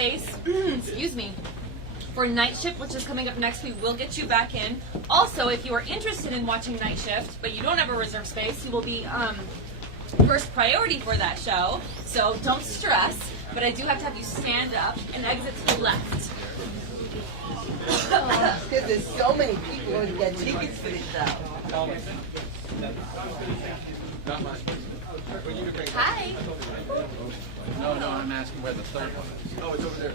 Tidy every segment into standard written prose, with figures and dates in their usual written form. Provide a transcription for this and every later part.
space, excuse me, for Night Shift, which is coming up next. We will get you back in. Also, if you are interested in watching Night Shift, but you don't have a reserve space, you will be first priority for that show. So don't stress, but I do have to have you stand up and exit to the left. Because there's so many people who get tickets for this show. Hi. No, I'm asking where the third one is. Oh, it's over there.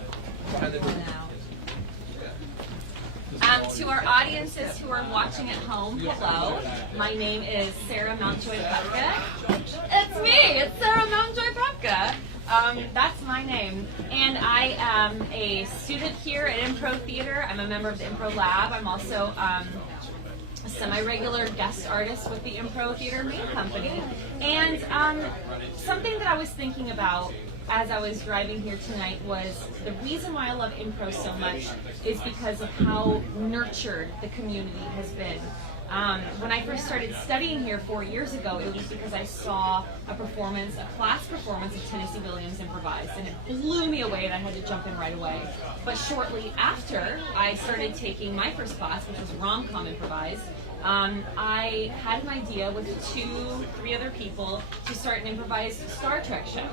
To our audiences who are watching at home, hello. My name is Sarah Mountjoy-Pepka. It's me. It's Sarah Mountjoy-Pepka. That's my name. And I am a student here at Impro Theater. I'm a member of the Impro Lab. I'm also a semi-regular guest artist with the Impro Theater Main Company. And something that I was thinking about as I was driving here tonight was the reason why I love Impro so much is because of how nurtured the community has been. When I first started studying here 4 years ago, it was because I saw a class performance of Tennessee Williams Improvised, and it blew me away and I had to jump in right away. But shortly after I started taking my first class, which was rom-com improvised, I had an idea with 2-3 other people to start an improvised Star Trek show.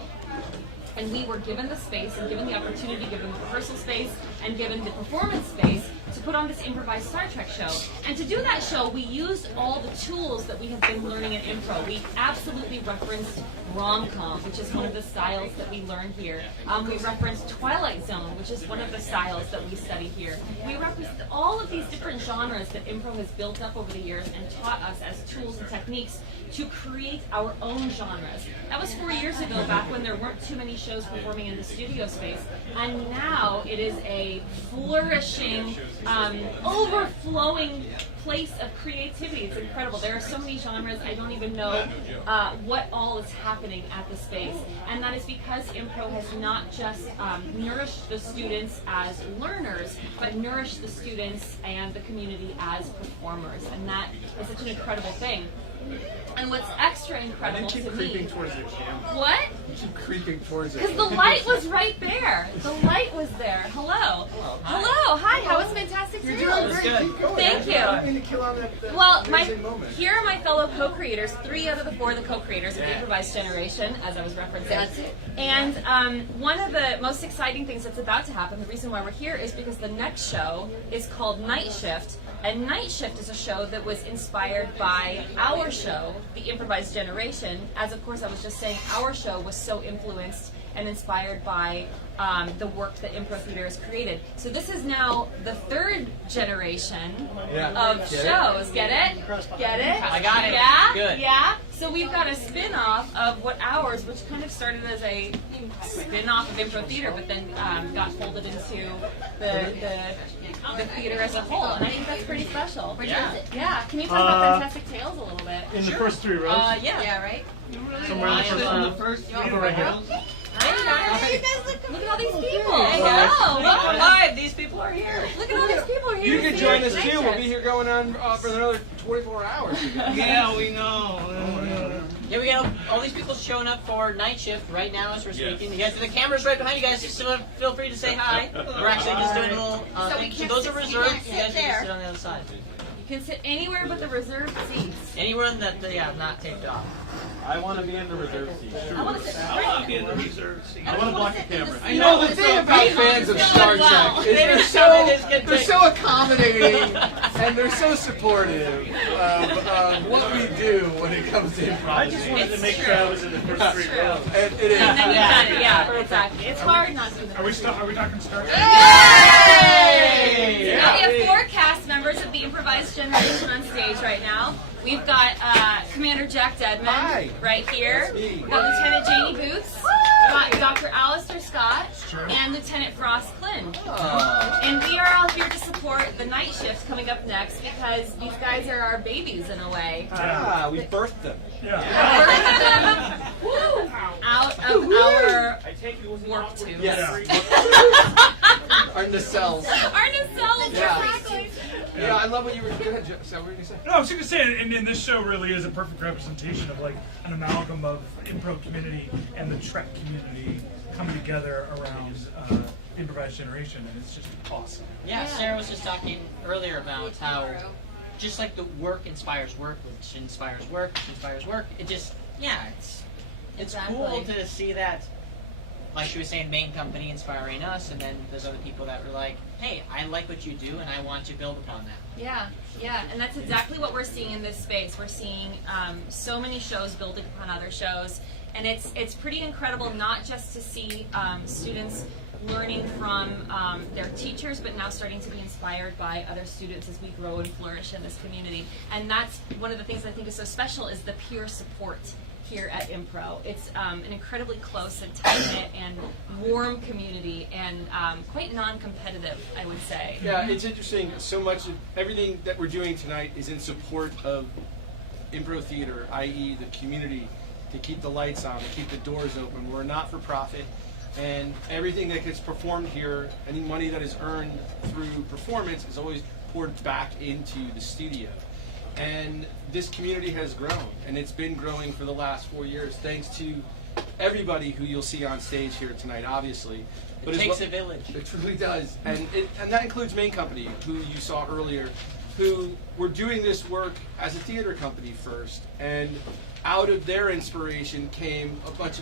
And we were given the space and given the opportunity, given the rehearsal space, and given the performance space to put on this improvised Star Trek show. And to do that show, we used all the tools that we have been learning in Impro. We absolutely referenced rom-com, which is one of the styles that we learn here. We referenced Twilight Zone, which is one of the styles that we study here. We referenced all of these different genres that Impro has built up over the years and taught us as tools and techniques to create our own genres. That was 4 years ago, back when there weren't too many shows performing in the studio space, and now it is a flourishing, overflowing place of creativity. It's incredible. There are so many genres, I don't even know what all is happening at the space. And that is because Impro has not just nourished the students as learners, but nourished the students and the community as performers. And that is such an incredible thing. And what's extra incredible to me... creeping towards the camera. What? You keep creeping towards it. Because the light was right there. The light was there. Hello. Oh, hi. Hello. Hi. How was Fantastic Tales? You're doing great. Keep going. Thank you. I didn't mean to kill on that Well, moment. here are my fellow co-creators, 3 out of the 4 of the co-creators of the Improvised Generation, as I was referencing. That's it. And one of the most exciting things that's about to happen, the reason why we're here, is because the next show is called Night Shift. And Night Shift is a show that was inspired by our show, the Improvised Generation. As of course I was just saying, our show was so influenced and inspired by the work that Impro Theater has created. So this is now the 3rd generation of shows. Get it? Get it? I got it. Yeah? Good. Yeah? So we've got a spin-off of what ours, which kind of started as a spin-off of Impro Theater, but then got folded into the theater as a whole. And I think that's pretty special. Yeah. Yeah. Can you talk about Fantastic Tales a little bit? In the first 3 rows? Yeah, right? Somewhere in the first row. Right here. Look at all these people. I know. Welcome live. These people are here. Look at all these people here. You can join us too. We'll be here going on for another 24 hours. Yeah, we know. Here we go. All these people showing up for Night Shift right now as we're speaking. You guys, the camera's right behind you guys. Just feel free to say hi. We're actually just doing a little thing. So those are reserved. You guys can sit on the other side. You can sit anywhere but the reserved seats. Anywhere that not taped off. I want to be in the reserve seat. I want to sit I want to be in the reserve seat. I want to block the camera. You know, the thing about fans of Star Trek is they're so accommodating and they're so supportive of what we do when it comes to improv. I just wanted to make sure I was in the first 3 rows. It is. And then you've done it, yeah, exactly. It's hard not to. Are we talking Star Trek? Yay! Now we have 4 cast members of the Improvised Generation on stage right now. We've got Commander Jack Dedman right here. We've got Lieutenant Janie Boots. We've got Dr. Alistair Scott and Lieutenant Frost Klin. And we are all here to support the Night Shift coming up next because these guys are our babies in a way. We birthed them. Yeah. Woo! Out of our work tubes. Yes. Our nacelles. Our nacelles, exactly. Yeah, I love what you were. Go ahead, so what were you going to say? No, I was going to say, and this show really is a perfect representation of like an amalgam of improv community and the Trek community coming together around improvised generation, and it's just awesome. Yeah, Sarah was just talking earlier about how just like the work inspires work, which inspires work, which inspires work. It just, it's cool to see that, like she was saying, main company inspiring us, and then there's other people that were like, hey, I like what you do, and I want to build upon that. Yeah, and that's exactly what we're seeing in this space. We're seeing so many shows building upon other shows, and it's pretty incredible not just to see students learning from their teachers, but now starting to be inspired by other students as we grow and flourish in this community. And that's one of the things I think is so special is the peer support here at Impro. It's an incredibly close and tight-knit and warm community, and quite non-competitive, I would say. Yeah, it's interesting. So much of everything that we're doing tonight is in support of Impro Theater, i.e. the community, to keep the lights on, to keep the doors open. We're not for profit, and everything that gets performed here, any money that is earned through performance is always poured back into the studio. And this community has grown, and it's been growing for the last 4 years, thanks to everybody who you'll see on stage here tonight, obviously. But it takes a village. It truly does, and that includes Main Company, who you saw earlier, who were doing this work as a theater company first, and out of their inspiration came a bunch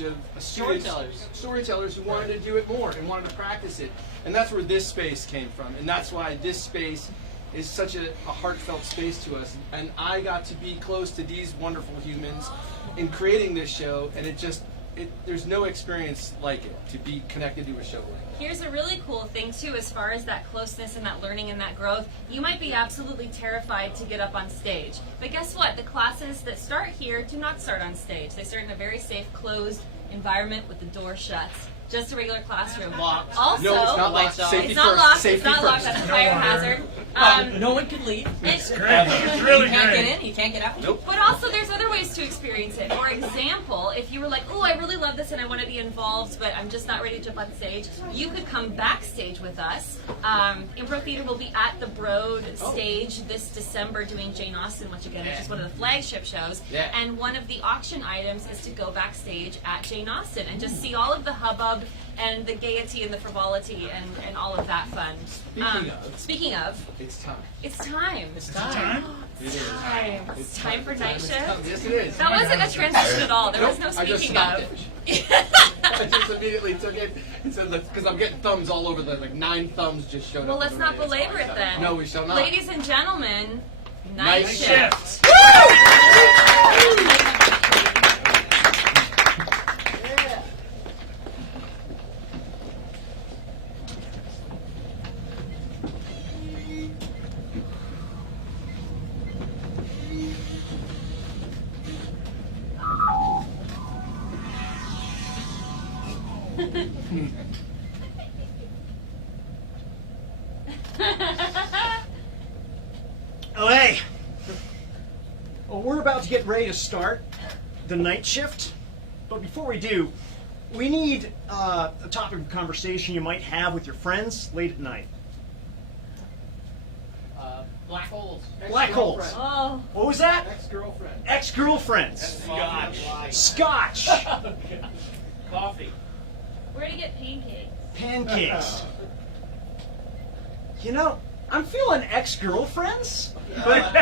of storytellers who wanted to do it more and wanted to practice it, and that's where this space came from, and that's why this space is such a heartfelt space to us. And I got to be close to these wonderful humans in creating this show, and there's no experience like it, to be connected to a show like that. Here's a really cool thing too, as far as that closeness and that learning and that growth. You might be absolutely terrified to get up on stage, but guess what? The classes that start here do not start on stage. They start in a very safe, closed environment with the door shut. Just a regular classroom. Locked. Also, No, it's not locked. Safety it's not first. locked. Safety It's not locked. first. That's a fire hazard. No one can leave. It's Great. It's really You can't great. get in, you can't get out. Nope. But also, there's other ways to experience it. For example, if you were like, oh, I really love this and I want to be involved, but I'm just not ready to jump on stage, you could come backstage with us. Impro Theater will be at the Broad stage this December doing Jane Austen, which is one of the flagship shows. Yeah. And one of the auction items is to go backstage at Jane Austen and just see all of the hubbub and the gaiety and the frivolity and all of that fun. Speaking of, It's time. it's time. It's time. Time? It is. It's time for night shift. Yes, it is. That wasn't a transition at all. There was no I just speaking stopped of. it. I just immediately took it and said, because I'm getting thumbs all over the, like 9 thumbs just showed Well, up. let's not belabor it then. No, we shall not. Ladies and gentlemen, Night night shift. shift. Oh, hey. Well, we're about to get ready to start the night shift, but before we do, we need a topic of conversation you might have with your friends late at night. Black holes. Black holes. Oh, What was that? Ex-girlfriend. Ex-girlfriends. Scotch. Coffee. where to get pancakes? Pancakes. You know, I'm feeling ex-girlfriends. But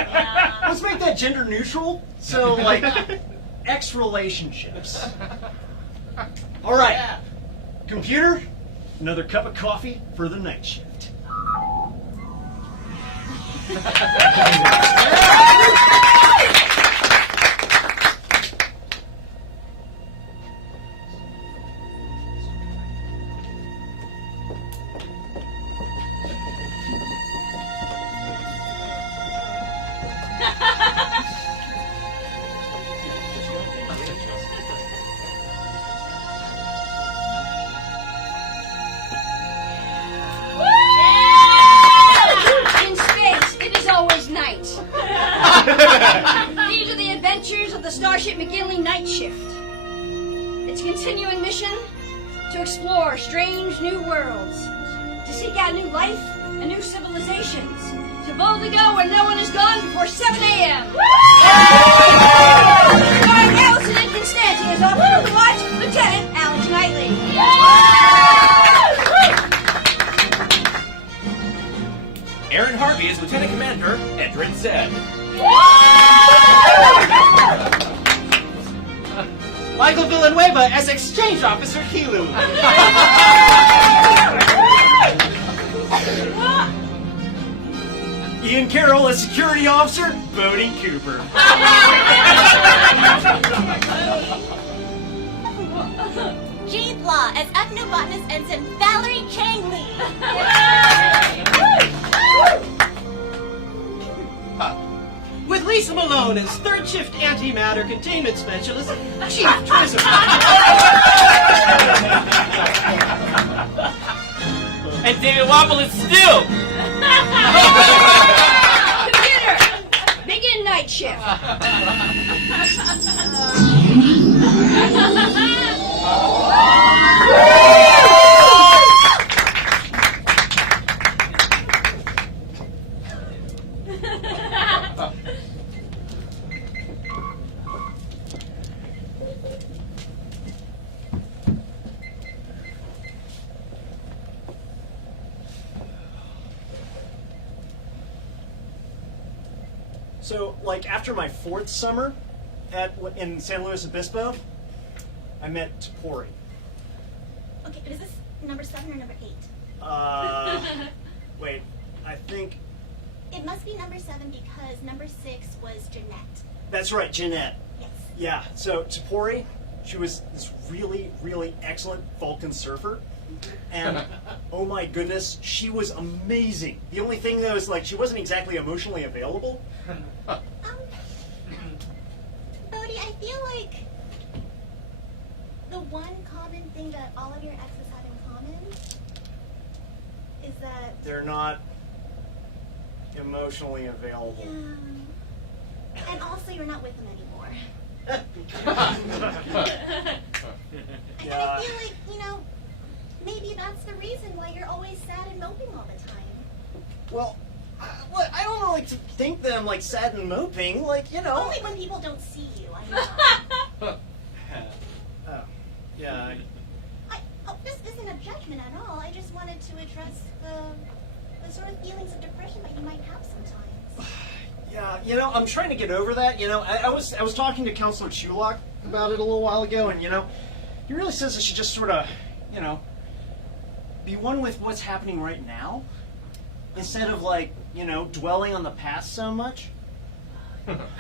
let's make that gender neutral. So, like, ex-relationships. All right. Yeah. Computer, another cup of coffee for the night shift. In space, it is always night. These are the adventures of the Starship McGinley Night Shift. Its continuing mission to explore strange new worlds, to seek out new life and new civilizations, to boldly go where no one has gone before 7 a.m. Starring Allison and Constantia as our pilot watch, Lieutenant Alex Knightley. Aaron Harvey as Lieutenant Commander Edred Zed. Michael Villanueva as Exchange Officer Kilu. Ian Carroll as Security Officer Bodie Cooper. Jade Law as Ethnobotanist Ensign Valerie Chang Lee. With Lisa Malone as Third Shift Antimatter Containment Specialist Chief Trism. And David Wapple is still. Computer, begin night shift. So, like, after my 4th summer in San Luis Obispo, I met Tapori. Okay, is this number 7 or number 8? Wait, I think It must be number 7 because number 6 was Jeanette. that's right, Jeanette. Yes. Yeah, so Tapori, she was this really, really excellent Vulcan surfer. And oh my goodness, she was amazing. The only thing though is like she wasn't exactly emotionally available. Bodhi, I feel like the one common thing that all of your exes have in common is that They're not emotionally available. yeah. And also you're not with them anymore. And I feel like, maybe that's the reason why you're always sad and moping all the time. Well, I don't like to think that I'm like sad and moping, like, Only when people don't see you, I know. Yeah. This isn't a judgment at all. I just wanted to address the sort of feelings of depression that you might have sometimes. Yeah, I'm trying to get over that. I was talking to Counselor Chulak about it a little while ago, and he really says I should just sort of, be one with what's happening right now, instead of like, dwelling on the past so much.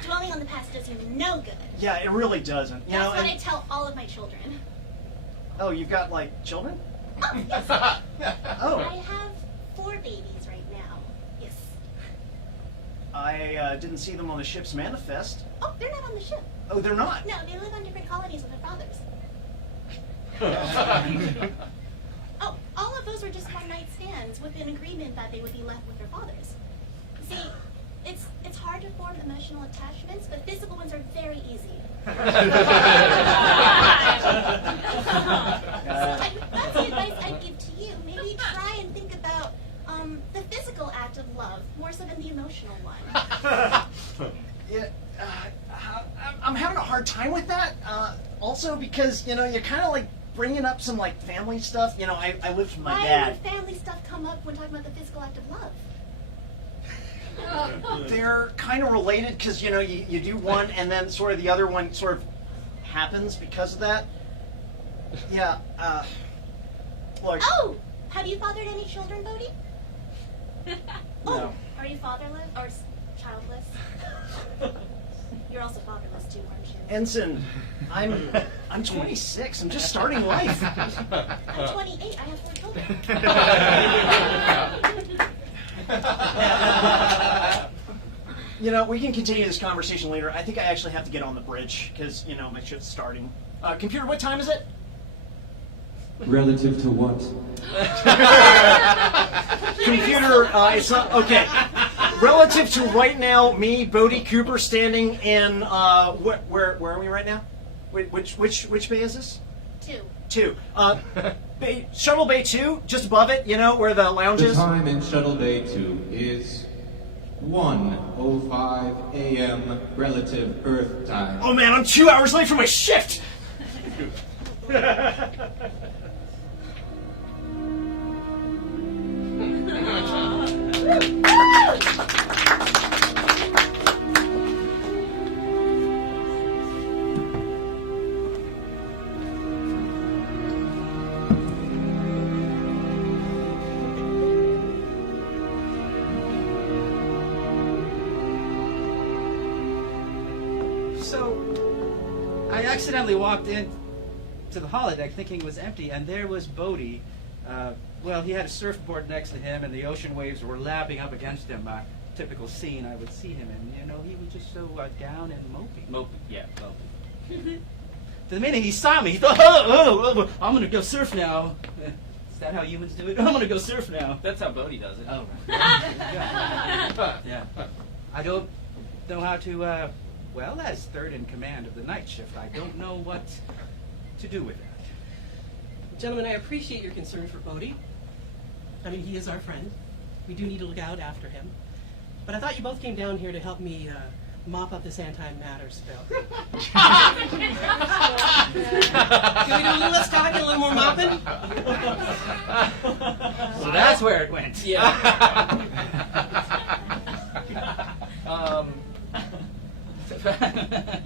Dwelling on the past does you no good. Yeah, it really doesn't. That's what I tell all of my children. Oh, you've got like children? Oh, yes. Oh. I have 4 babies right now. Yes. I didn't see them on the ship's manifest. Oh, they're not on the ship. Oh, they're not? No, they live on different colonies with their fathers. Oh, all of those were just one-night stands with an agreement that they would be left with their fathers. See, it's hard to form emotional attachments, but physical ones are very easy. So that's the advice I'd give to you. Maybe try and think about the physical act of love more so than the emotional one. Yeah, I'm having a hard time with that. Also because, you're kind of like bringing up some like family stuff. I lived with my dad. Why would family stuff come up when talking about the physical act of love? They're kind of related because, you do one and then sort of the other one sort of happens because of that. Yeah, look. Oh! Have you fathered any children, Bodhi? Oh, No. are you fatherless or childless? You're also fatherless too, aren't you? Ensign, I'm 26. I'm just starting life. I'm 28. I have 4 children. We can continue this conversation later. I think I actually have to get on the bridge because, my shift's starting. Computer, what time is it? Relative to what? Computer, it's not, okay. Relative to right now, me, Bodie Cooper, standing in, where are we right now? Wait, which bay is this? 2. 2. Shuttle Bay 2, just above it, where the lounge The is. time in Shuttle Bay 2 is 1:05 a.m. relative Earth time. Oh man, I'm 2 hours late for my shift! So, I accidentally walked in to the holodeck thinking it was empty, and there was Bodhi. Well, he had a surfboard next to him, and the ocean waves were lapping up against him. Typical scene I would see him in. You know, he was just so down and mopey. Mopey, yeah, mopey. The minute he saw me, he thought, oh, I'm going to go surf now. Is that how humans do it? I'm going to go surf now. That's how Bodhi does it. Oh, right. Yeah. I don't know how to, well, as third in command of the night shift, I don't know what to do with that. Gentlemen, I appreciate your concern for Bodhi. I mean, he is our friend. We do need to look out after him. But I thought you both came down here to help me mop up this antimatter spill. Can we do a little less talking, a little more mopping? So that's where it went. Yeah.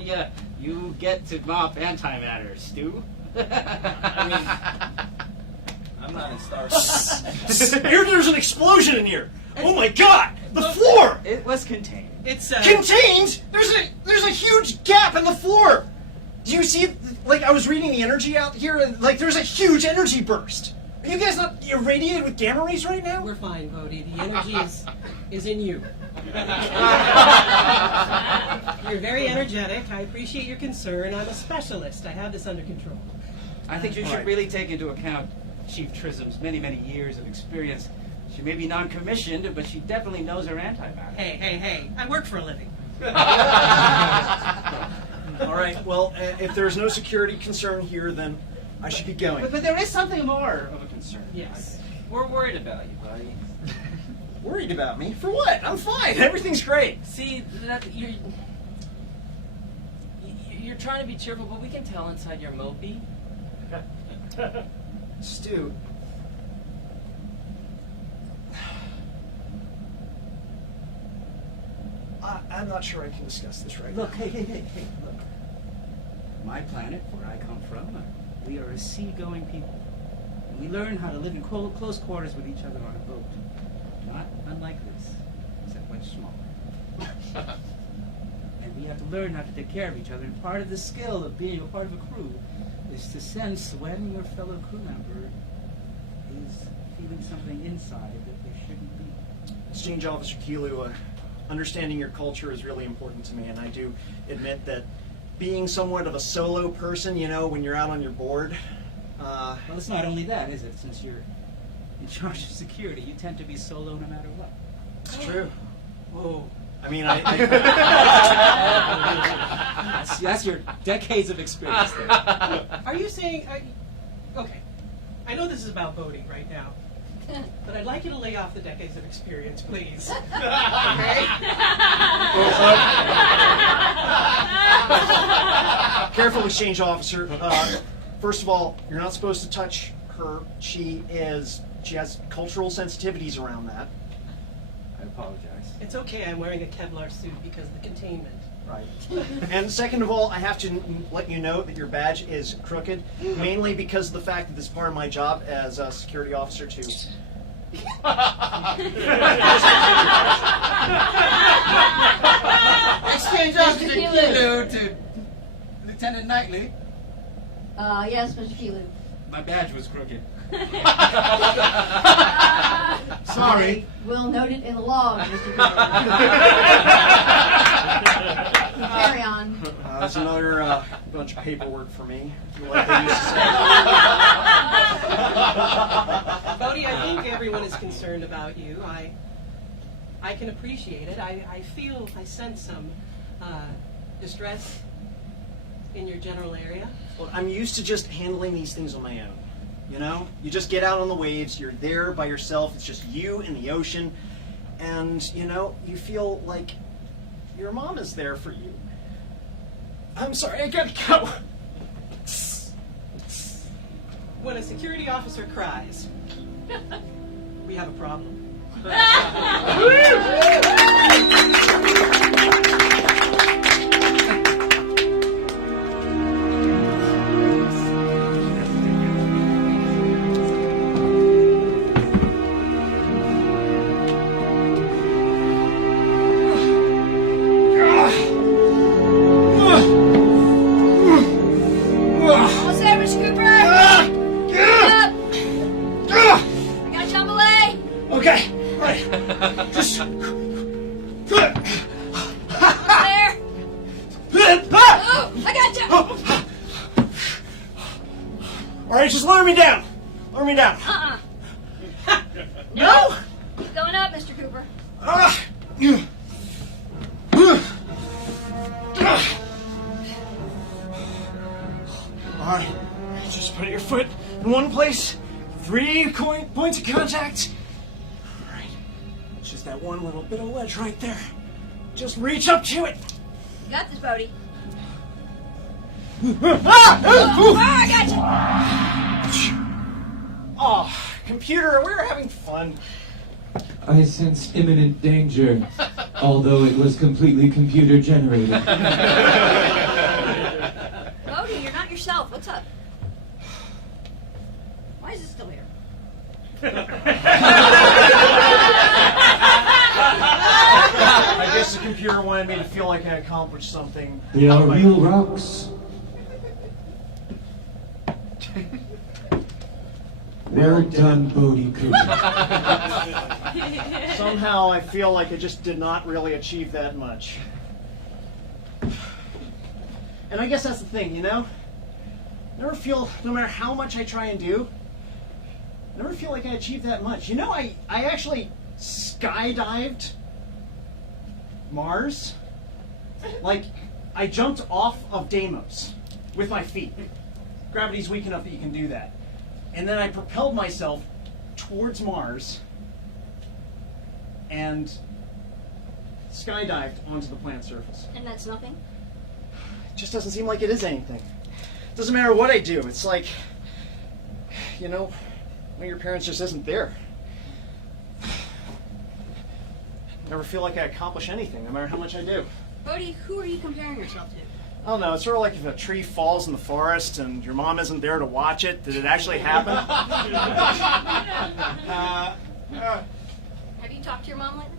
Yeah, you get to mop antimatter, Stu. I mean, I'm not in Star Here, there's an explosion in here. Oh my God! The floor. It was contained. It's Contained? There's a huge gap in the floor. Do you see? Like I was reading the energy out here, and like there's a huge energy burst. Are you guys not irradiated with gamma rays right now? We're fine, Bodhi. The energy is in you. You're very energetic. I appreciate your concern. I'm a specialist. I have this under control. I think you should really take into account Chief Trism's many, many years of experience. She may be non-commissioned, but she definitely knows her antimatter. Hey. I work for a living. All right. Well, if there's no security concern here, then I should be going. But there is something more of a concern. Yes. We're worried about you, buddy. Worried about me? For what? I'm fine. Everything's great. See, that you're trying to be cheerful, but we can tell inside you're mopey. Stu. I'm not sure I can discuss this right Look, now. hey, look. My planet, where I come from, we are a sea-going people. And we learn how to live in close quarters with each other on a boat. Not unlike this, except much smaller. And we have to learn how to take care of each other. And part of the skill of being a part of a crew is to sense when your fellow crew member is feeling something inside that they shouldn't be. Exchange Officer Kilu, understanding your culture is really important to me, and I do admit that being somewhat of a solo person, you know, when you're out on your board. Well, it's not only that, is it? Since you're in charge of security, you tend to be solo no matter what. It's true. Whoa. I mean, That's your decades of experience there. Are you saying... okay. I know this is about Bodhi right now. But I'd like you to lay off the decades of experience, please. Okay? Careful, Exchange Officer. First of all, you're not supposed to touch her. She has cultural sensitivities around that. I apologize. It's okay, I'm wearing a Kevlar suit because of the containment. Right. And second of all, I have to let you know that your badge is crooked, mainly because of the fact that this is part of my job as a security officer to... Exchange Officer Kilu to Lieutenant Knightley. Yes, Mr. Kilu. My badge was crooked. Sorry. We'll note it in the log, Mr. Kilu. Carry on. That's another bunch of paperwork for me, like they used to say. Bodhi, I think everyone is concerned about you. I can appreciate it. I sense some distress in your general area. Well, I'm used to just handling these things on my own. You know, you just get out on the waves, you're there by yourself, it's just you and the ocean, and, you know, you feel like your mom is there for you. I'm sorry, I gotta go. When a security officer cries, we have a problem. right. Just. There! Oh, I gotcha! All right, just lower me down. Lower me down. No? Keep going up, Mr. Cooper. All right, just put your foot in one place. 3 points of contact. All right, it's just that one little bit of ledge right there. Just reach up to it. You got this, Bodie. I got you. Oh, computer, we were having fun. I sensed imminent danger, although it was completely computer generated. Bodie, you're not yourself. What's up? Why is it still here? I guess the computer wanted me to feel like I accomplished something. They are real rocks. Well done, Bodhi Cooper. Somehow I feel like I just did not really achieve that much. And I guess that's the thing, you know? I never feel, no matter how much I try and do, I never feel like I achieved that much. You know, I actually skydived Mars. Like, I jumped off of Deimos with my feet. Gravity's weak enough that you can do that. And then I propelled myself towards Mars and skydived onto the planet's surface. And that's nothing? It just doesn't seem like it is anything. Doesn't matter what I do. It's like, you know, one of your parents just isn't there. Never feel like I accomplish anything, no matter how much I do. Bodhi, who are you comparing yourself to? I don't know, it's sort of like if a tree falls in the forest and your mom isn't there to watch it. Did it actually happen? Have you talked to your mom lately?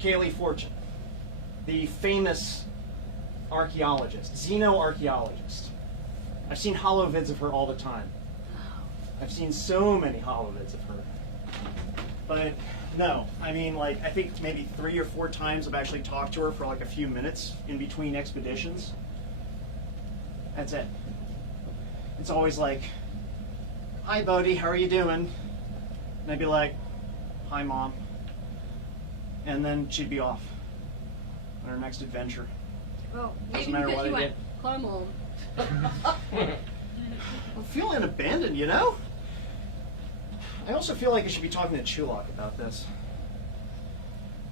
Kaylee Fortune, the famous archaeologist, xenoarchaeologist. I've seen holovids of her all the time. I've seen so many holovids of her. But no, I mean, like, I think maybe 3 or 4 times I've actually talked to her for like a few minutes in between expeditions. That's it. It's always like, "Hi, Bodhi, how are you doing?" And I'd be like, "Hi, Mom." And then she'd be off on her next adventure. Well, Doesn't maybe matter because what you I went, "Come on." I'm feeling abandoned, you know? I also feel like I should be talking to Chulak about this.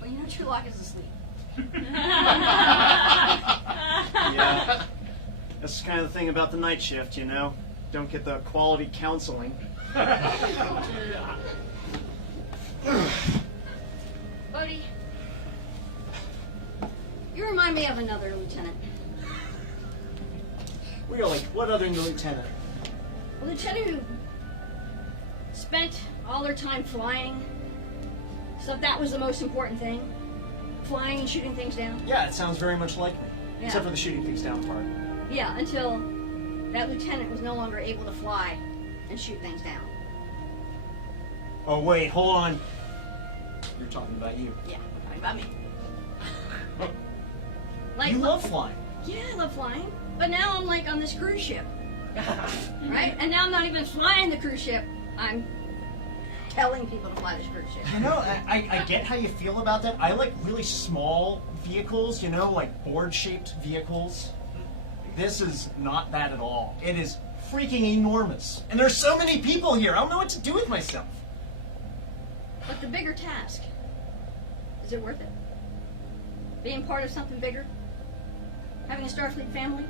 Well, you know Trulock is asleep. Yeah. That's kind of the thing about the night shift, you know? Don't get the quality counseling. Bodhi, you remind me of another lieutenant. Really? What other lieutenant? A lieutenant who spent all their time flying. So that was the most important thing. Flying and shooting things down. Yeah, it sounds very much like me. Yeah. Except for the shooting things down part. Yeah, until that lieutenant was no longer able to fly and shoot things down. Oh, wait, hold on. You're talking about you. Yeah, talking about me. You love flying. Yeah, I love flying. But now I'm like on this cruise ship. Right? And now I'm not even flying the cruise ship. I'm telling people to fly this cruise ship. You know, I get how you feel about that. I like really small vehicles, you know, like board-shaped vehicles. This is not that at all. It is freaking enormous. And there's so many people here. I don't know what to do with myself. But the bigger task, is it worth it? Being part of something bigger? Having a Starfleet family?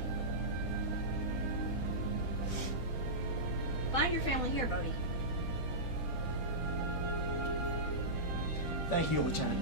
Find your family here, Bodhi. Thank you, Lieutenant.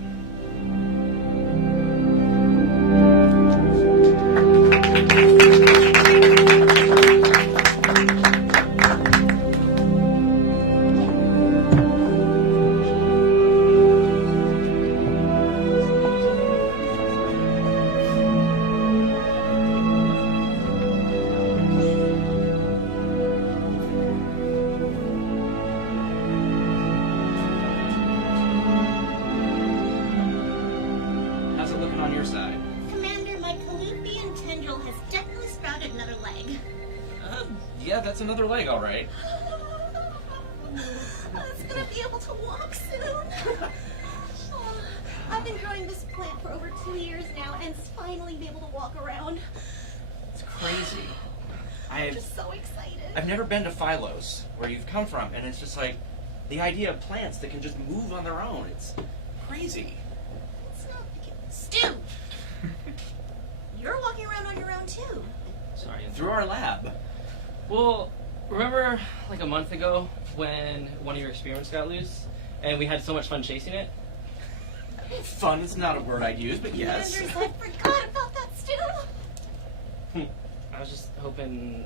your side. Commander, my Calupian tendril has definitely sprouted another leg. Yeah, that's another leg, all right. It's gonna be able to walk soon. I've been growing this plant for over 2 years now, and it's finally be able to walk around. It's crazy. I'm just so excited. I've never been to Philos, where you've come from, and it's just like the idea of plants that can just move on their own. It's crazy. It's not Stu! You're walking around on your own too. Sorry. Through our lab. Well, remember like a month ago when one of your experiments got loose and we had so much fun chasing it? Fun is not a word I'd use, but yes. Commanders, I forgot about that, Stu. I was just hoping.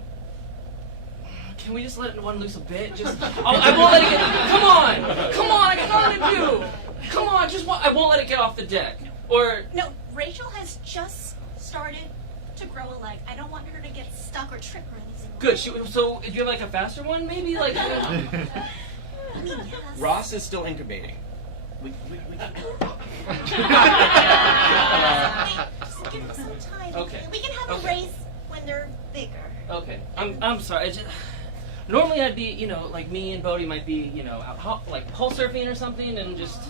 Can we just let one loose a bit? Just I won't let it get. Come on! I got nothing to do. Come on, I won't let it get off the deck. Or No, Rachel has just started to grow a leg. I don't want her to get stuck or trip or anything. good. So do you have like a faster one, maybe? Like. Yes. Ross is still incubating. Just give them some time. Okay. We can have a race when they're bigger. Okay. I'm sorry. Normally I'd be, like me and Bodhi might be, out, like pole surfing or something, and just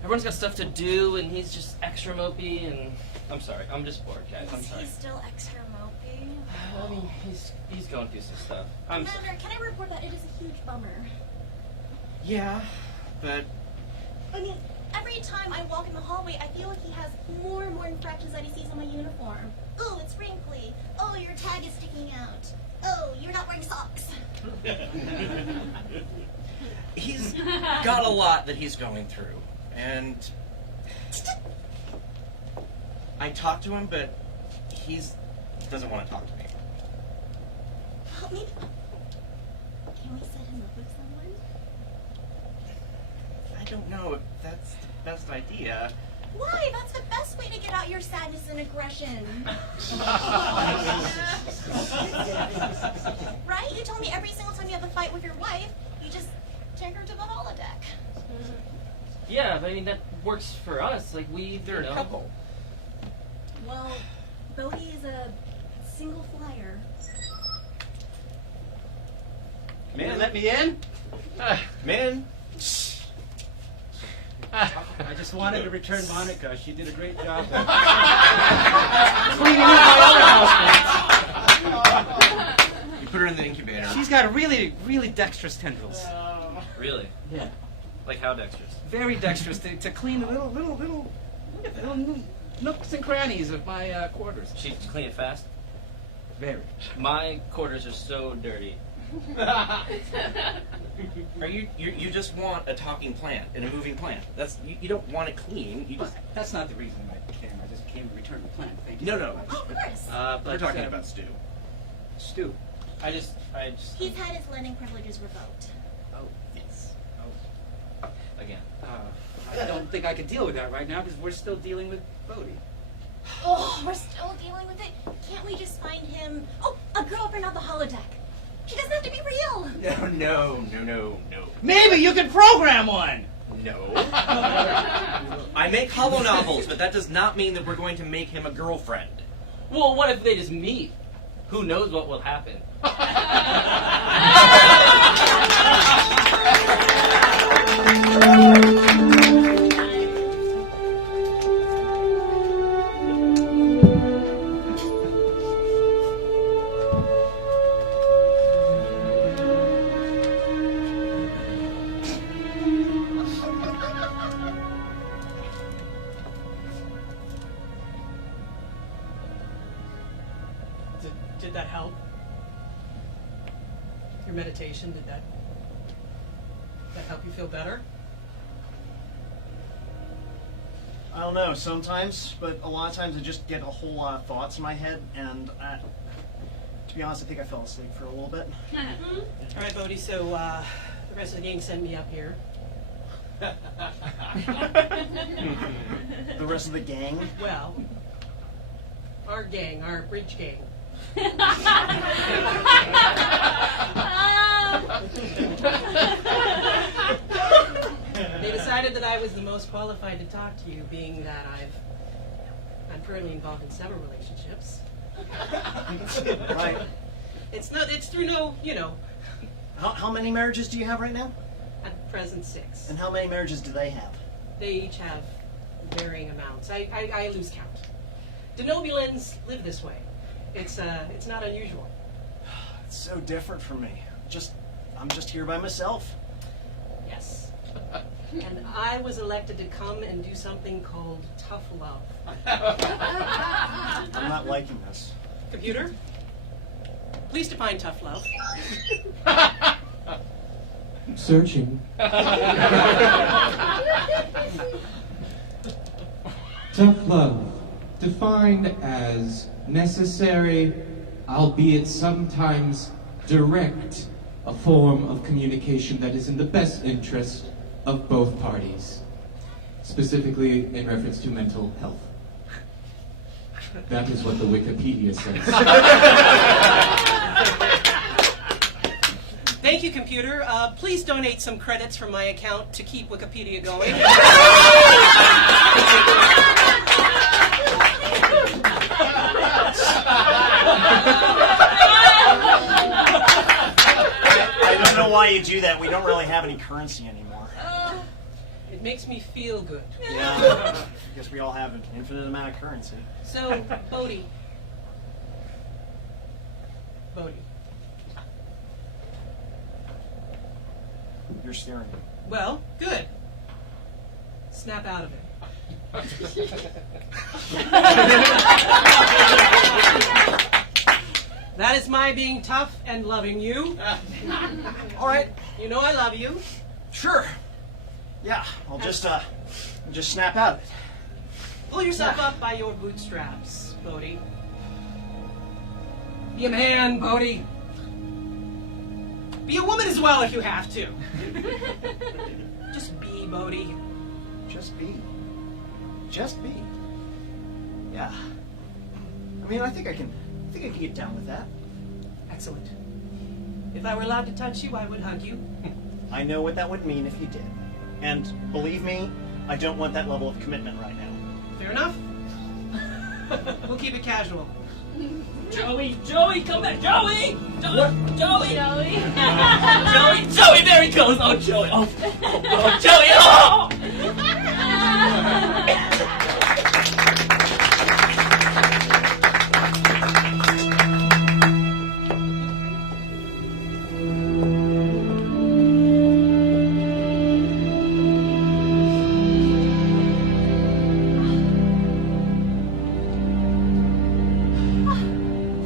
everyone's got stuff to do, and he's just extra mopey, and I'm sorry. I'm just bored, guys. I'm sorry. He's still extra mopey. I mean, he's going through some stuff. I'm sorry. Commander, can I report that it is a huge bummer? Yeah, but I mean, every time I walk in the hallway, I feel like he has more and more infractions that he sees on my uniform. Oh, it's wrinkly. Oh, your tag is sticking out. Oh, you're not wearing socks. he's got a lot that he's going through, and I talk to him, but he doesn't want to talk to me. Help me. Can we set him up with someone? I don't know if that's the best idea. Why? That's the best way to get out your sadness and aggression. Right? You told me every single time you have a fight with your wife, you just take her to the holodeck. Yeah, but I mean that works for us. Like They're a couple. Well, Bodhi is a single flyer. Man, let me in. Man. I just wanted to return Monica. She did a great job cleaning up my other house. You put her in the incubator. She's got really, really dexterous tendrils. Really? Yeah. Like how dexterous? Very dexterous to clean little nooks and crannies of my quarters. She clean it fast. Very. My quarters are so dirty. Are you just want a talking plant and a moving plant? That's you don't want it clean. You just That's not the reason I came. I just came to return the plant. Thank you. no. Oh, of course. We're talking about Stu. Stu. I just. He's had his lending privileges revoked. Oh, yes. Again. I don't think I can deal with that right now because we're still dealing with Bodhi. Oh, we're still dealing with it. Can't we just find him? Oh, a girlfriend on the holodeck. She doesn't have to be real. No. Maybe you can program one. No. I make hollow novels, but that does not mean that we're going to make him a girlfriend. Well, what if they just meet? Who knows what will happen? Did that help? Your meditation, did that help you feel better? I don't know, sometimes, but a lot of times I just get a whole lot of thoughts in my head, and to be honest, I think I fell asleep for a little bit. All right, Bodhi, so the rest of the gang send me up here. The rest of the gang? Well, our gang, our bridge gang. They decided that I was the most qualified to talk to you, being that I've I'm currently involved in several relationships. Right. It's through no, How many marriages do you have right now? at present 6. And how many marriages do they have? They each have varying amounts. I lose count. Denobulans live this way. It's not unusual. It's so different from me. I'm just here by myself. Yes. And I was elected to come and do something called tough love. I'm not liking this. Computer, please define tough love. Searching. Tough love, defined as necessary, albeit sometimes direct, a form of communication that is in the best interest of both parties, specifically in reference to mental health. That is what the Wikipedia says. Thank you, computer. Please donate some credits from my account to keep Wikipedia going. I don't know why you do that. We don't really have any currency anymore. It makes me feel good. Yeah, I guess we all have an infinite amount of currency. So, Bodhi. You're staring. Well, good. Snap out of it. That is my being tough and loving you. All right. You know I love you. Sure. Yeah, I'll just snap out of it. Pull yourself up by your bootstraps, Bodhi. Be a man, Bodhi. Be a woman as well if you have to. Just be, Bodhi. Just be. Just be. Yeah. I mean, I think I can get down with that. Excellent. If I were allowed to touch you, I would hug you. I know what that would mean if you did. And believe me, I don't want that level of commitment right now. Fair enough. We'll keep it casual. Joey, come back, Joey! What? Joey! Joey, there he goes! Oh, Joey! Oh, Joey! Oh!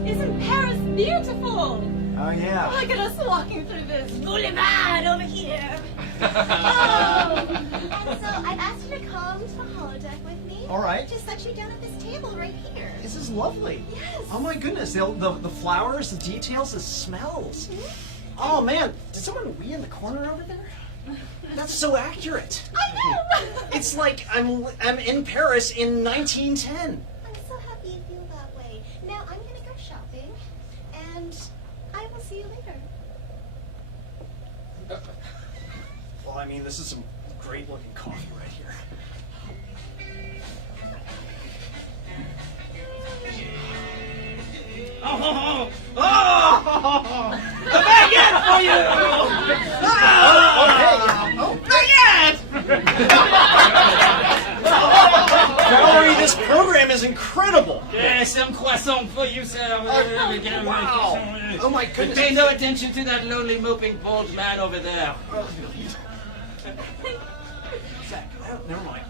Isn't Paris beautiful? Oh, yeah. Look at us walking through this boulevard over here. Oh, and so I've asked you to come to the holodeck with me. All right. Just set you down at this table right here. This is lovely. Yes. Oh my goodness, the flowers, the details, the smells. Oh man, did someone wee in the corner over there? That's so accurate. I know. It's like I'm in Paris in 1910. I'm so happy you feel that way. Now I'm gonna go shopping, and I will see you later. Well, I mean, this is some great looking coffee right here. Oh! A baguette for you! Baguette! Valerie, this program is incredible. Yeah, some croissant for you, sir. Wow. Oh my goodness. Pay no attention to that lonely, moping, bald man over there. Never mind.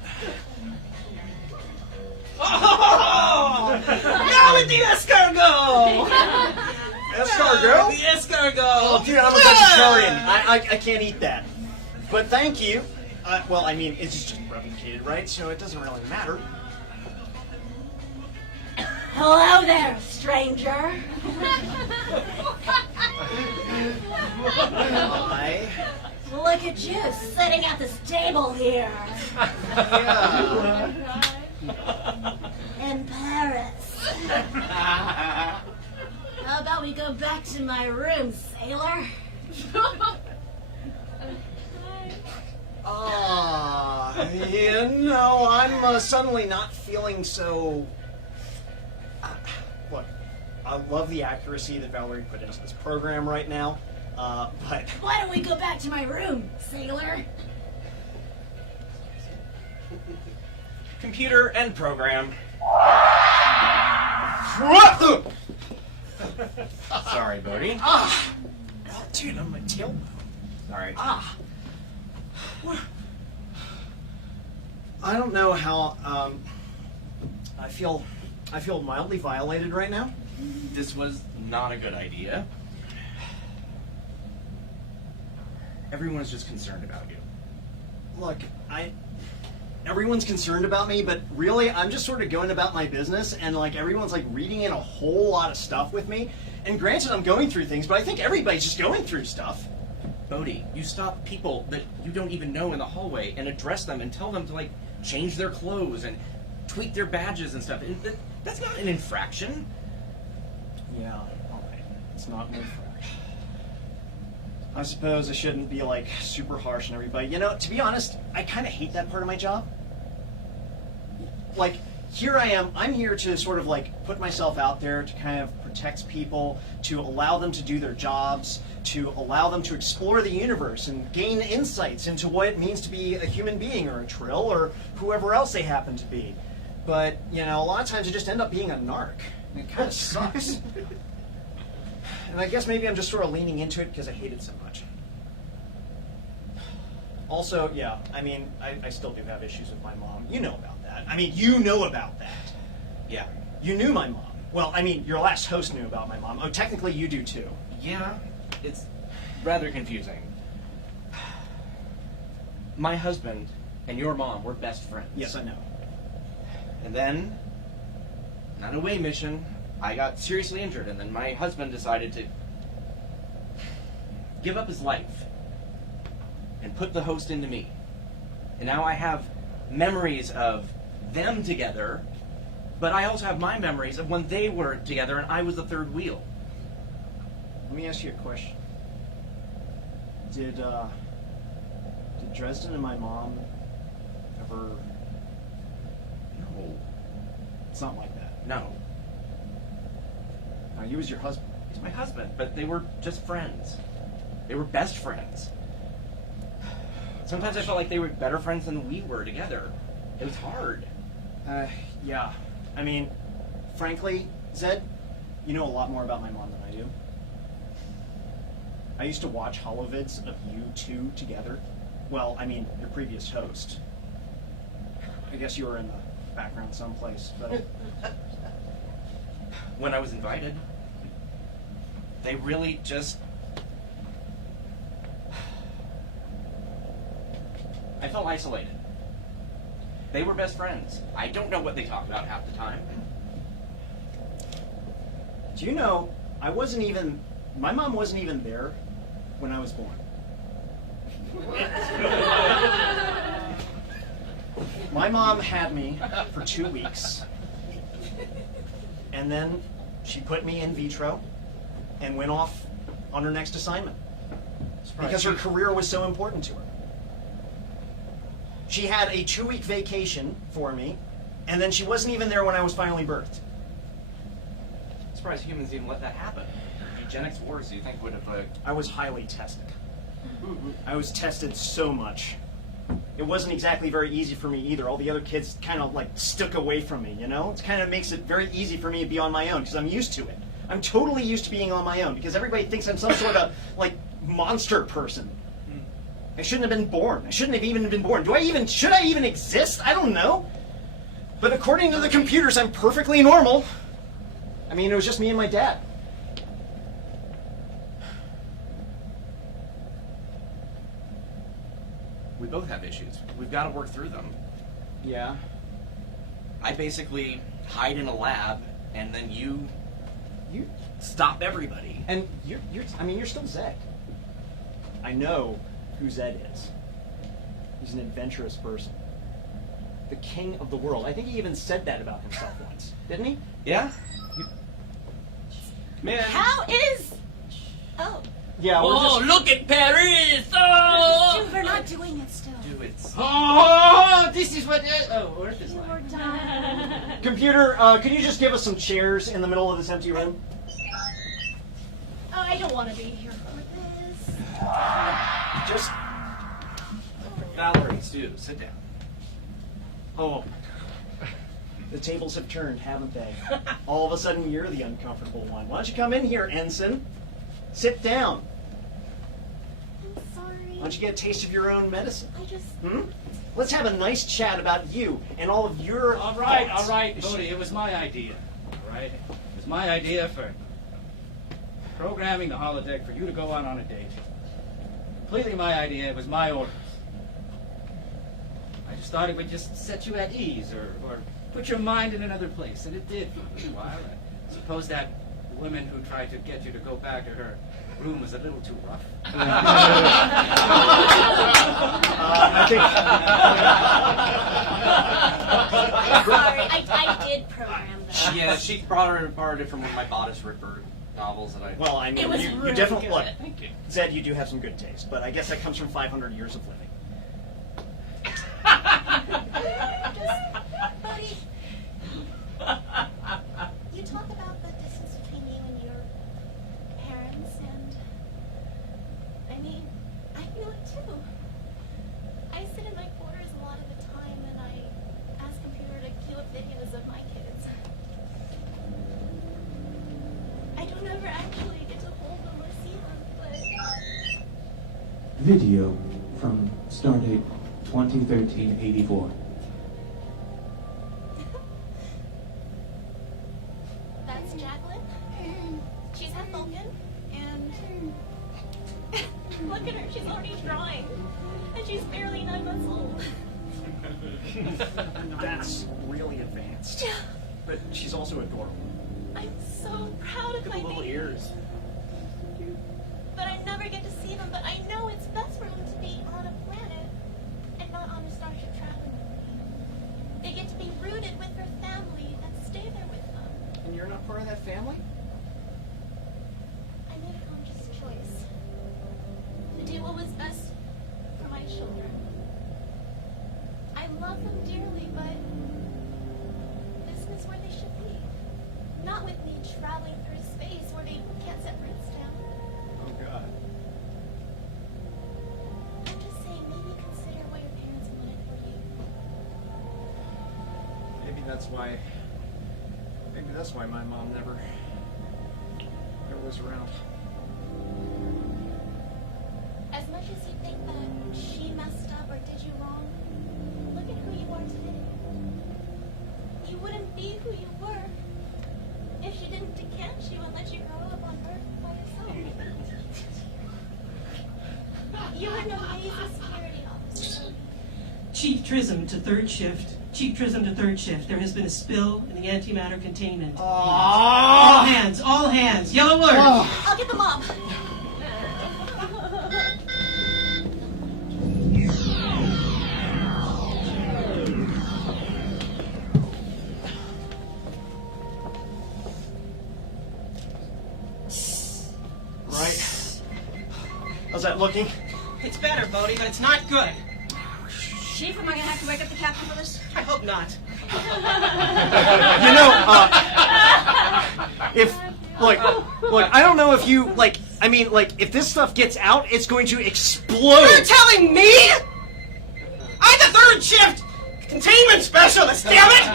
Oh! Now with the escargot! Escargot? The escargot! Oh, dude, I'm a vegetarian. I can't eat that. But thank you. Well, I mean, it's just replicated, right? So it doesn't really matter. Hello there, stranger. Hi. Look at you sitting at this table here. Yeah. In Paris. How about we go back to my room, sailor? You know, I'm suddenly not feeling so I love the accuracy that Valerie put into this program right now, but... Why don't we go back to my room, sailor? Computer and program. Sorry, Bodhi. Ah! Oh, dude, on my tailbone. Sorry. Ah! I don't know how, I feel mildly violated right now. This was not a good idea. Everyone's just concerned about you. Look, everyone's concerned about me, but really, I'm just sort of going about my business, and like everyone's like reading in a whole lot of stuff with me. And granted, I'm going through things, but I think everybody's just going through stuff. Bodhi, you stop people that you don't even know in the hallway and address them and tell them to like change their clothes and tweak their badges and stuff. And that's not an infraction. Yeah, alright. It's not an infraction. I suppose I shouldn't be like super harsh on everybody. You know, to be honest, I kind of hate that part of my job. Like, here I am, I'm here to sort of like put myself out there to kind of protect people, to allow them to do their jobs, to allow them to explore the universe and gain insights into what it means to be a human being or a Trill or whoever else they happen to be. But, you know, a lot of times I just end up being a narc. And it kind of sucks. And I guess maybe I'm just sort of leaning into it because I hate it so much. Also, yeah, I mean, I still do have issues with my mom. You know about that. I mean, you know about that. Yeah. You knew my mom. Well, I mean, your last host knew about my mom. Oh, technically you do too. Yeah, it's rather confusing. My husband and your mom were best friends. Yes, I know. And then, on an away mission, I got seriously injured, and then my husband decided to give up his life and put the host into me. And now I have memories of them together, but I also have my memories of when they were together and I was the third wheel. Let me ask you a question. Did Dresden and my mom ever... No. It's not like that. No. No, he was your husband. He's my husband, but they were just friends. They were best friends. Sometimes I felt like they were better friends than we were together. It was hard. Yeah. I mean, frankly, Zed, you know a lot more about my mom than I do. I used to watch holovids of you two together. Well, I mean, your previous host. I guess you were in the background someplace, but... When I was invited, they really just... I felt isolated. They were best friends. I don't know what they talk about half the time. Do you know, my mom wasn't even there when I was born. My mom had me for 2 weeks, and then she put me in vitro and went off on her next assignment because her career was so important to her. She had a 2-week vacation for me, and then she wasn't even there when I was finally birthed. I'm surprised humans even let that happen. Eugenics wars, you think, would have... I was highly tested. I was tested so much. It wasn't exactly very easy for me either. All the other kids kind of like stuck away from me, you know? It kind of makes it very easy for me to be on my own because I'm used to it. I'm totally used to being on my own because everybody thinks I'm some sort of like monster person. I shouldn't have been born. I shouldn't have even been born. Should I even exist? I don't know. But according to the computers, I'm perfectly normal. I mean, it was just me and my dad. We both have issues. We've got to work through them. Yeah. I basically hide in a lab, and then you stop everybody. And you're still Zed. I know who Zed is. He's an adventurous person. The king of the world. I think he even said that about himself once, didn't he? Yeah? Man. How is... Oh. Yeah, look at Paris! Oh! Dude, we're not doing it still. Do it. Oh, this is what... Oh, Earth is like. Computer, could you just give us some chairs in the middle of this empty room? I don't want to be here for this. Just. Valerie, Stu, sit down. Oh. The tables have turned, haven't they? All of a sudden, you're the uncomfortable one. Why don't you come in here, Ensign? Sit down. I'm sorry. Why don't you get a taste of your own medicine? I just... Let's have a nice chat about you and all of your All right, thoughts. all right, Bodhi, it was my idea. All right? It was my idea for programming the holodeck for you to go on a date. Completely my idea. It was my orders. I just thought it would just set you at ease or put your mind in another place, and it did for a little while. I suppose that woman who tried to get you to go back to her room was a little too rough. I think. Sorry, I did program that. Yeah, she borrowed it from one of my Bodice Ripper novels that I... Well, I mean, It was you really definitely good. look. Zed, you do have some good taste, but I guess that comes from 500 years of living. Buddy, you talk about the distance between you and your parents, and I mean, I feel it too. I sit in my quarters a lot of the time, and I ask computer to queue up videos of my kids. I don't ever actually get to hold them or see them, but... Video from Stardate 2013-84. That's Jacqueline. She's half Vulcan, and look at her, she's already drawing, and she's barely 9 months old. That's really advanced. But she's also adorable. I'm so proud of my Little baby. ears. But I never get to see them, but I know it's best for them to be on a planet and not on a starship traveling with me. They get to be rooted with their family and stay there with them. And you're not part of that family? I made a conscious choice to do what was best for my children. I love them dearly, but this is where they should be. Not with me traveling through space where they can't set roots down. Oh, God. I'm just saying, maybe consider what your parents wanted for you. Maybe that's why my mom never was around. As much as you think that she messed up or did you wrong, look at who you are today. You wouldn't be who you were if she didn't decant you and let you grow up on Earth by yourself. You were an amazing security officer. Chief Trism to third shift. Chief Trism to third shift. There has been a spill in the antimatter containment. All hands. Yellow alert. I'll get the mop. Right? How's that looking? It's better, Bodhi, but it's not good. Chief, am I gonna have to wake up the captain for this? I hope not. Look, I don't know if you, if this stuff gets out, it's going to explode. You're telling me? I'm the third shift containment specialist, damn it!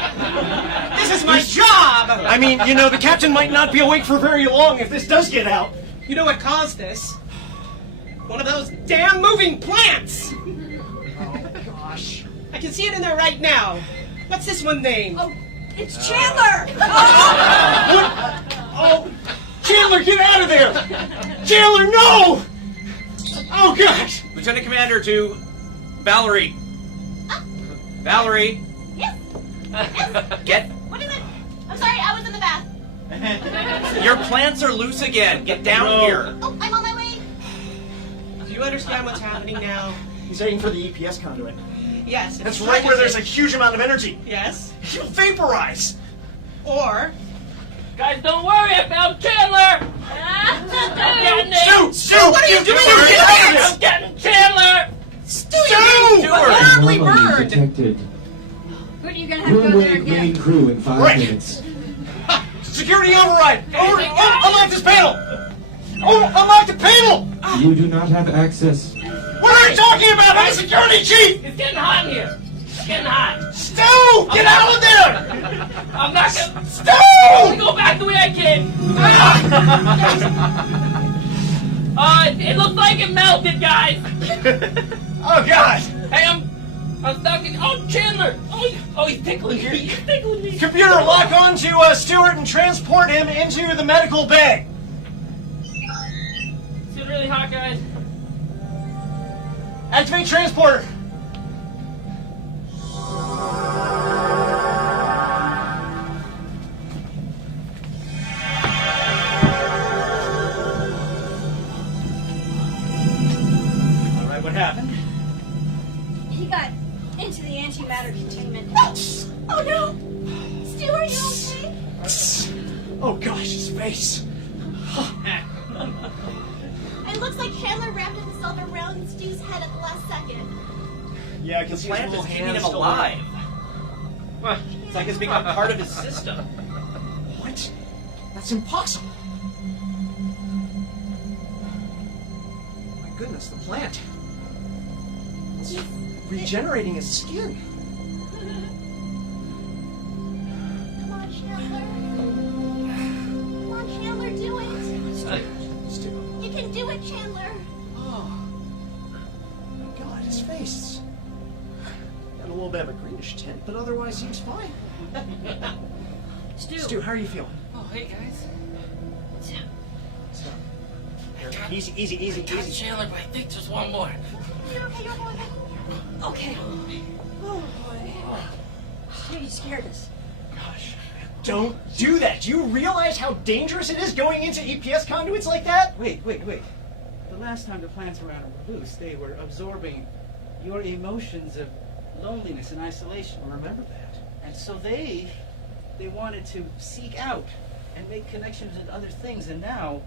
This is my job! I mean, the captain might not be awake for very long if this does get out. You know what caused this? One of those damn moving plants! Oh, gosh. I can see it in there right now. What's this one name? Oh, it's Chandler! Oh, Chandler, get out of there! Chandler, no! Oh, gosh! Lieutenant Commander to Valerie. Valerie. Yes. Get. What is it? I'm sorry, I was in the bath. Your plants are loose again. Get down here. Oh, I'm on my way. Do you understand what's happening now? He's heading for the EPS conduit. Yes. That's right where there's a huge amount of energy. Yes. He'll vaporize. Or... Guys, don't worry, I found Chandler! Stu, what are you doing? I'm getting Chandler! Stu, you're being horribly burned! Detected. Who are you gonna have to We'll go there await again? main crew in 5 Right. minutes. Security override! Unlock this panel! Oh, unlock the panel! You do not have access. What are you talking about? I'm a security chief! It's getting hot in here. It's getting hot. Stu! Get out of there! I'm not gonna. Stu! I'm gonna go back the way I came. It looks like it melted, guys. Oh, God! Hey, I'm stuck in. Oh, Chandler! Oh, he's tickling me. He's tickling me. Computer, lock on to Stewart and transport him into the medical bay. It's getting really hot, guys. Activate transporter. All right, what happened? He got into the antimatter containment. Oh no! Stu, are you okay? Oh gosh, his face. It looks like Chandler wrapped himself around Stu's head at the last second. Yeah, I can The see his plant little is keeping hands him still alive. It's like it's become part of his system. What? That's impossible. My goodness, the plant. It's regenerating his skin. Come on, Chandler. Come on, Chandler, do it. Stu. You can do it, Chandler. Oh. My God, his face. Got a little bit of a greenish tint, but otherwise seems fine. Stu, how are you feeling? Oh, hey, guys. Stop. Easy, easy, easy, Got easy. Chandler, but I think there's one more. You're okay, you're okay. Okay. Oh, boy. Stu, you scared us. Gosh. Don't do that. Do you realize how dangerous it is going into EPS conduits like that? Wait. The last time the plants around were loose, they were absorbing your emotions of loneliness and isolation. Remember that? And so they wanted to seek out and make connections with other things, and now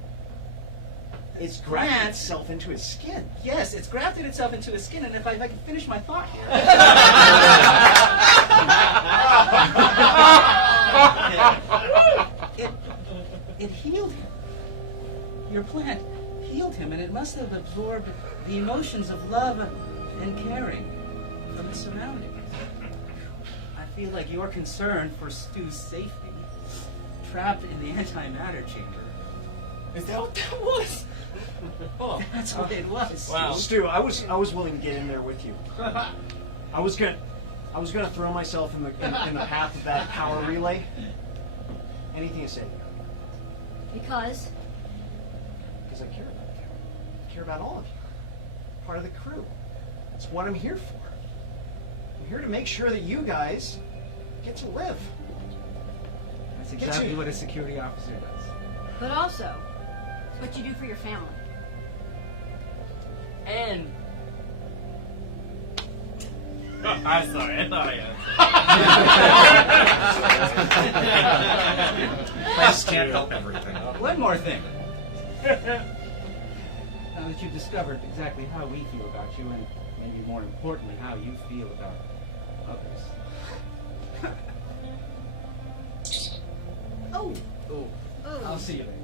It's grafted itself into his skin. yes, it's grafted itself into his skin. And if I can finish my thought here. It healed him. Your plant healed him, and it must have absorbed the emotions of love and caring from his surroundings. I feel like your concern for Stu's safety, trapped in the antimatter chamber. Is that what that was? That's what it was. Wow. Stu, I was willing to get in there with you. I was gonna throw myself in the path of that power relay. Anything you say. Because Because I care about you. I care about all of you. Part of the crew. That's what I'm here for. I'm here to make sure that you guys get to live. That's Get exactly you. what a security officer does. But also, it's what you do for your family. And. I'm sorry, I thought I Plants can't help everything. One more thing. Now that you've discovered exactly how we feel about you, and maybe more importantly, how you feel about others. Oh, I'll see you later.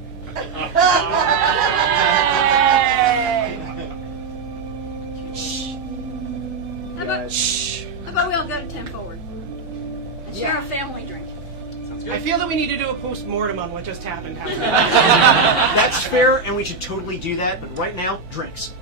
How about we all go to 10 forward and share a family drink? I feel that we need to do a post-mortem on what just happened. That's fair, and we should totally do that, but right now, drinks.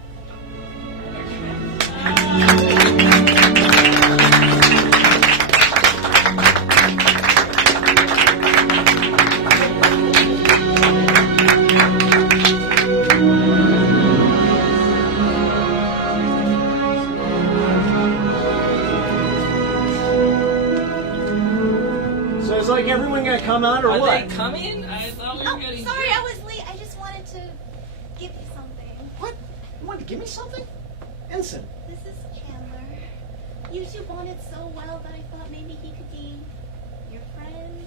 So it's like everyone gonna come out or Are what? they coming? I thought we were oh, getting. sorry, I was late. I just wanted to give you something. What? You wanted to give me something? Ensign. This is Chandler. You two bonded so well that I thought maybe he could be your friend,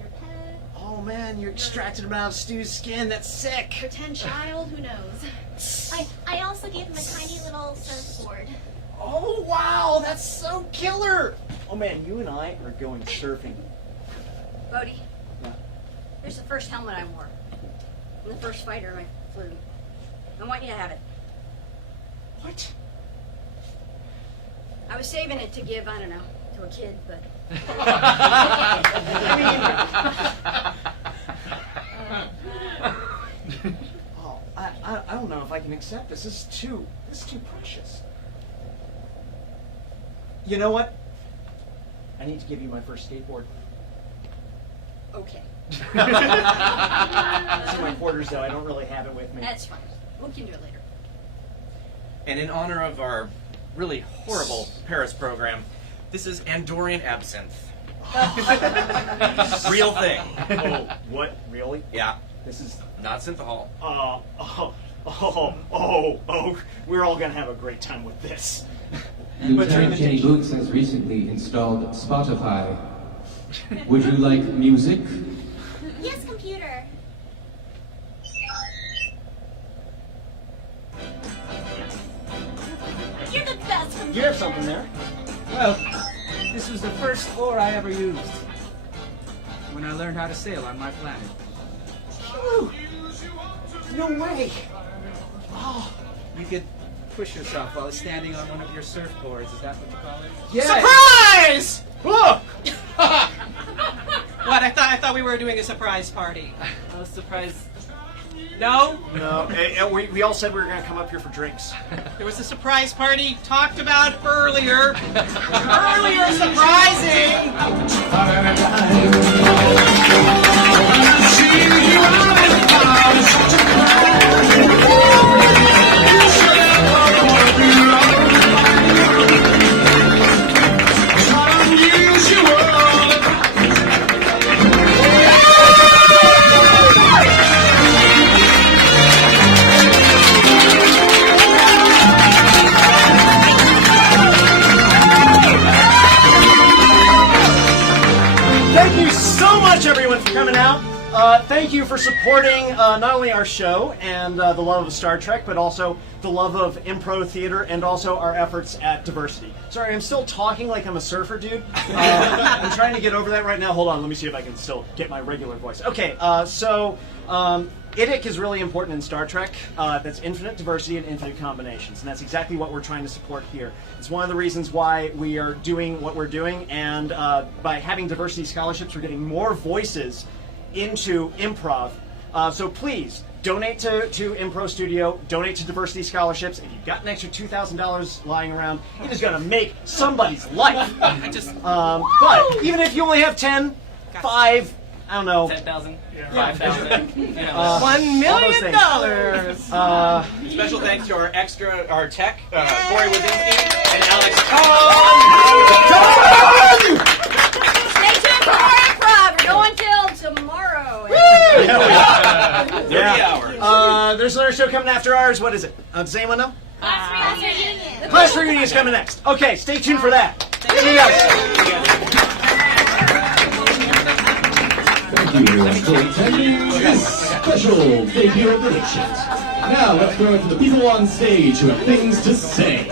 your pet, Oh man, you're extracting him out of Stu's skin. That's sick. pretend child, who knows. I also gave him a tiny little surfboard. Oh wow, that's so killer. Oh man, you and I are going surfing. Bodie, Yeah. here's the first helmet I wore. I'm the first fighter of my flute. I want you to have it. What? I was saving it to give, I don't know, to a kid, but... Oh, I don't know if I can accept this. This is too precious. You know what? I need to give you my first skateboard. Okay. It's in my quarters, though. I don't really have it with me. That's fine. We can do it later. And in honor of our really horrible Paris program, this is Andorian absinthe. Real thing. Oh, what? Really? Yeah. This is... Not synthahol. We're all gonna have a great time with this. Lieutenant Jenny Boots has recently installed Spotify. Would you like music? Yes, computer. You're the best computer. You have something there. Well, this was the first oar I ever used when I learned how to sail on my planet. Ooh, no way. Oh, You could push yourself while standing on one of your surfboards. Is that what you call it? yeah. Surprise! Look. What? I thought we were doing a surprise party. I was surprised. No? No, we all said we were gonna come up here for drinks. There was a surprise party talked about earlier. Earlier surprising! Thank you so much, everyone, for coming out. Thank you for supporting not only our show and the love of Star Trek, but also the love of improv theater and also our efforts at diversity. Sorry, I'm still talking like I'm a surfer, dude. I'm trying to get over that right now. Hold on, let me see if I can still get my regular voice. Okay, IDIC is really important in Star Trek. That's infinite diversity and infinite combinations, and that's exactly what we're trying to support here. It's one of the reasons why we are doing what we're doing, and by having diversity scholarships, we're getting more voices into improv. So please, donate to Improv Studio, donate to diversity scholarships. If you've got an extra $2,000 lying around, it is going to make somebody's life. But even if you only have 10, 5, I don't know. 10,000? Yeah. 5,000? $1 million! Special thanks to our tech, Corey Wazinski and Alex. Stay tuned for more improv. We're going till tomorrow. 30 hours. There's another show coming after ours. What is it? Does anyone know? Class reunion. Class Reunion is coming next. Okay, stay tuned for that. See you guys. Thank you for attending this special debut of the Diction. Now let's go to the people on stage who have things to say.